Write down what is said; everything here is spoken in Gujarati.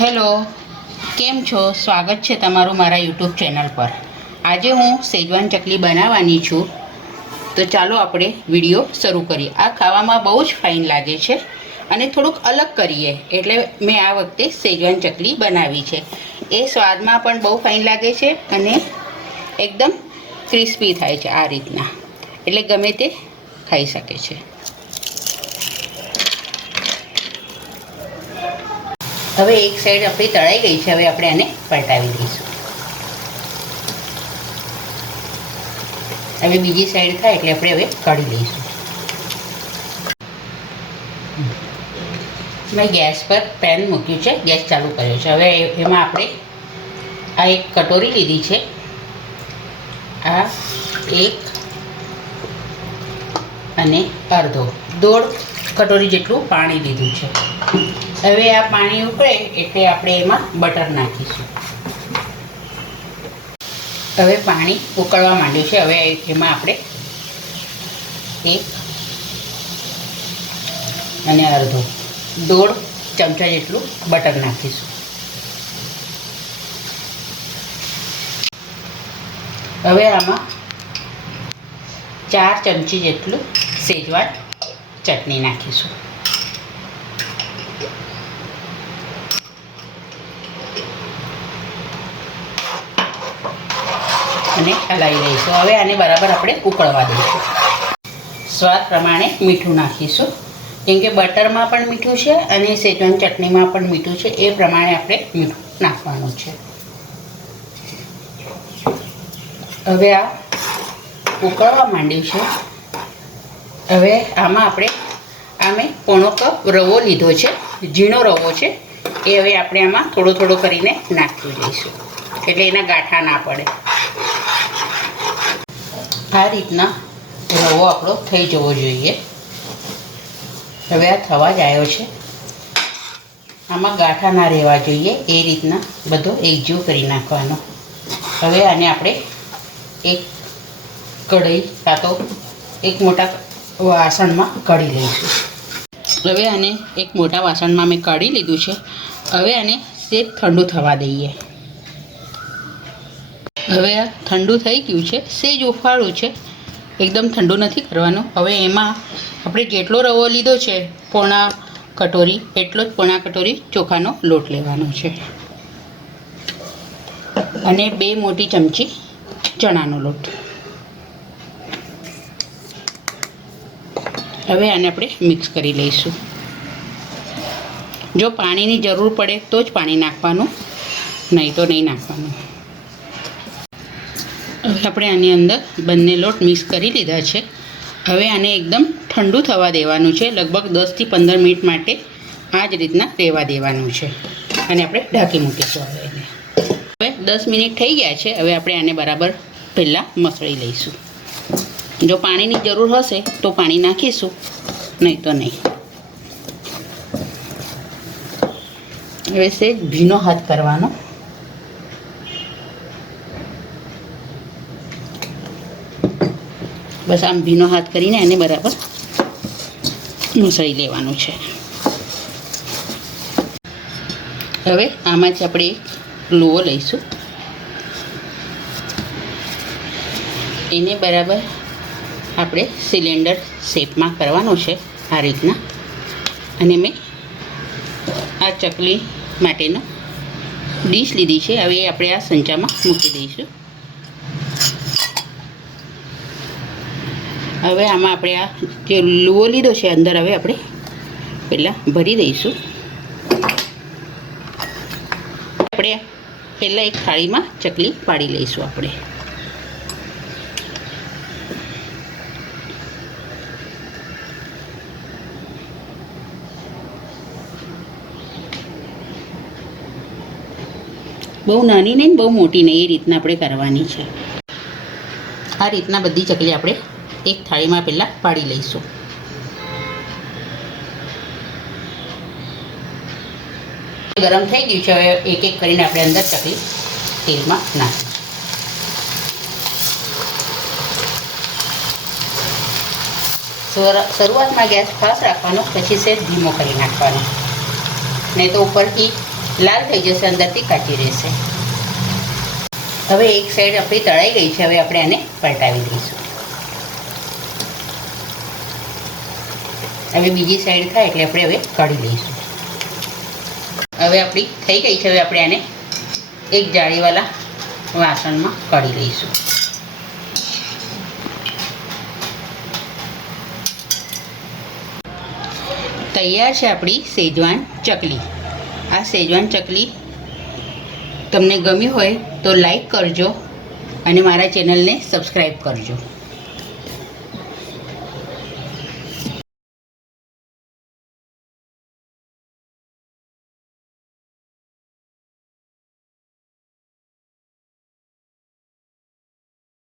હેલો, કેમ છો? સ્વાગત છે તમારું મારા યુટ્યુબ ચેનલ પર. આજે હું સેજવાન ચકલી બનાવવાની છું. તો ચાલો આપણે વિડીયો શરૂ કરીએ. આ ખાવામાં બહુ જ ફાઇન લાગે છે અને થોડુંક અલગ કરીએ એટલે મેં આ વખતે સેજવાન ચકલી બનાવી છે. એ સ્વાદમાં પણ બહુ ફાઇન લાગે છે અને એકદમ ક્રિસ્પી થાય છે આ રીતના, એટલે ગમે તે ખાઈ શકે છે. હવે એક સાઈડ આપણી તળાઈ ગઈ છે. હવે આપણે આને પલટાવી દઈશું. હવે બીજી સાઈડ થાય એટલે આપણે હવે કાઢી લઈશું. મેં ગેસ પર પેન મૂક્યું છે, ગેસ ચાલુ કર્યો છે. હવે એમાં આપણે આ એક કટોરી લીધી છે, આ એક અને અડધો, દોઢ કટોરી જેટલું પાણી લીધું છે. હવે આ પાણી ઉકળે એટલે આપણે એમાં બટર નાખીશું. હવે પાણી ઉકળવા માંડ્યું છે. હવે એમાં આપણે એક અને અડધો, દોઢ ચમચા જેટલું બટર નાખીશું. હવે આમાં 4 ચમચી જેટલું સેજવાન ચટણી નાખીશું. અને હલાવી લઈશું. હવે આને બરાબર આપણે ઉકળવા દઈશું. સ્વાદ પ્રમાણે મીઠું નાખીશું, કેમ કે બટરમાં પણ મીઠું છે અને સેજવાન ચટણીમાં પણ મીઠું છે. એ પ્રમાણે આપણે મીઠું નાખવાનું છે. હવે આ ઉકળવા માંડ્યું છે. હવે આમાં મેં પોણો કપ રવો લીધો છે, ઝીણો રવો છે. એ હવે આપણે આમાં થોડો થોડો કરીને નાખી દઈશું એટલે એના ગાંઠા ના પડે. આ રીતના રવો આપણો થઈ જવો જોઈએ. હવે આ થવા જ આવ્યો છે. આમાં ગાંઠા ના રહેવા જોઈએ. એ રીતના બધો એકજીવ કરી નાખવાનો. હવે આને આપણે એક કઢાઈ કાં તો એક મોટા વાસણમાં કાઢી લઈશું. હવે આને એક મોટા વાસણમાં મેં કાઢી લીધું છે. હવે આને સેજ ઠંડુ થવા દઈએ. હવે આ ઠંડુ થઈ ગયું છે, સેજ ઉફાળું છે, એકદમ ઠંડુ નથી કરવાનું. હવે એમાં આપણે જેટલો રવો લીધો છે પોણા કટોરી, એટલો જ પોણા કટોરી ચોખાનો લોટ લેવાનો છે અને 2 મોટી ચમચી ચણાનો લોટ. હવે આને આપણે મિક્સ કરી લઈશું. જો પાણીની જરૂર પડે તો જ પાણી નાખવાનું, નહીં તો નહીં નાખવાનું. હવે આપણે આની અંદર બંને લોટ મિક્સ કરી લીધા છે. હવે આને એકદમ ઠંડુ થવા દેવાનું છે. લગભગ 10 થી 15 મિનિટ માટે આ જ રીતના રહેવા દેવાનું છે અને આપણે ઢાંકી મૂકીશું. હવે 10 મિનિટ થઈ ગયા છે. હવે આપણે આને બરાબર પહેલાં મસળી લઈશું. જો પાણીની જરૂર હશે તો પાણી નાખીશું, નહીં તો નહીં. હવે સેજ ભીનો હાથ કરવાનો. બસ આમ ભીનો હાથ કરીને એને બરાબર મસળી લેવાનું છે. હવે આમાંથી આપણે એક લુઓ લઈશું. એને બરાબર આપણે સિલિન્ડર શેપમાં કરવાનો છે આ રીતના. અને મેં આ ચકલી માટેનો ડીશ લીધી છે. હવે આપણે આ સંચામાં મૂકી દઈશું. હવે આમાં આપણે આ જે લુઓ લીધો છે અંદર હવે આપણે પહેલાં ભરી દઈશું. આપણે પહેલાં એક થાળીમાં ચકલી પાડી લઈશું. આપણે બહુ નાની નહીં, બહુ મોટી નહીં, એ રીતના આપણે કરવાની છે. આ રીતના બધી ચકલી આપણે એક થાળીમાં પહેલાં પાડી લઈશું. ગરમ થઈ ગયું છે. હવે એક એક કરીને આપણે અંદર ચકલી તેલમાં નાખીશું. શરૂઆતમાં ગેસ ફાસ્ટ રાખવાનો, પછી સેજ ધીમો કરી નાખવાનો, નહીં તો ઉપરથી લાલ થઈ જશે, અંદરથી કાચી રહેશે. હવે એક સાઈડ આપણી તળાઈ ગઈ છે. હવે આપણે આને પલટાવી દઈશું. હવે બીજી સાઈડ થાય એટલે આપણે હવે કાઢી લઈશું. હવે આપણી થઈ ગઈ છે. હવે આપણે આને એક જાળીવાળા વાસણમાં કાઢી લઈશું. તૈયાર છે આપણી શેજવાન ચકલી. આ શેજવાન ચકલી તમને ગમી હોય તો લાઈક કરજો અને મારા ચેનલને સબસ્ક્રાઈબ કરજો.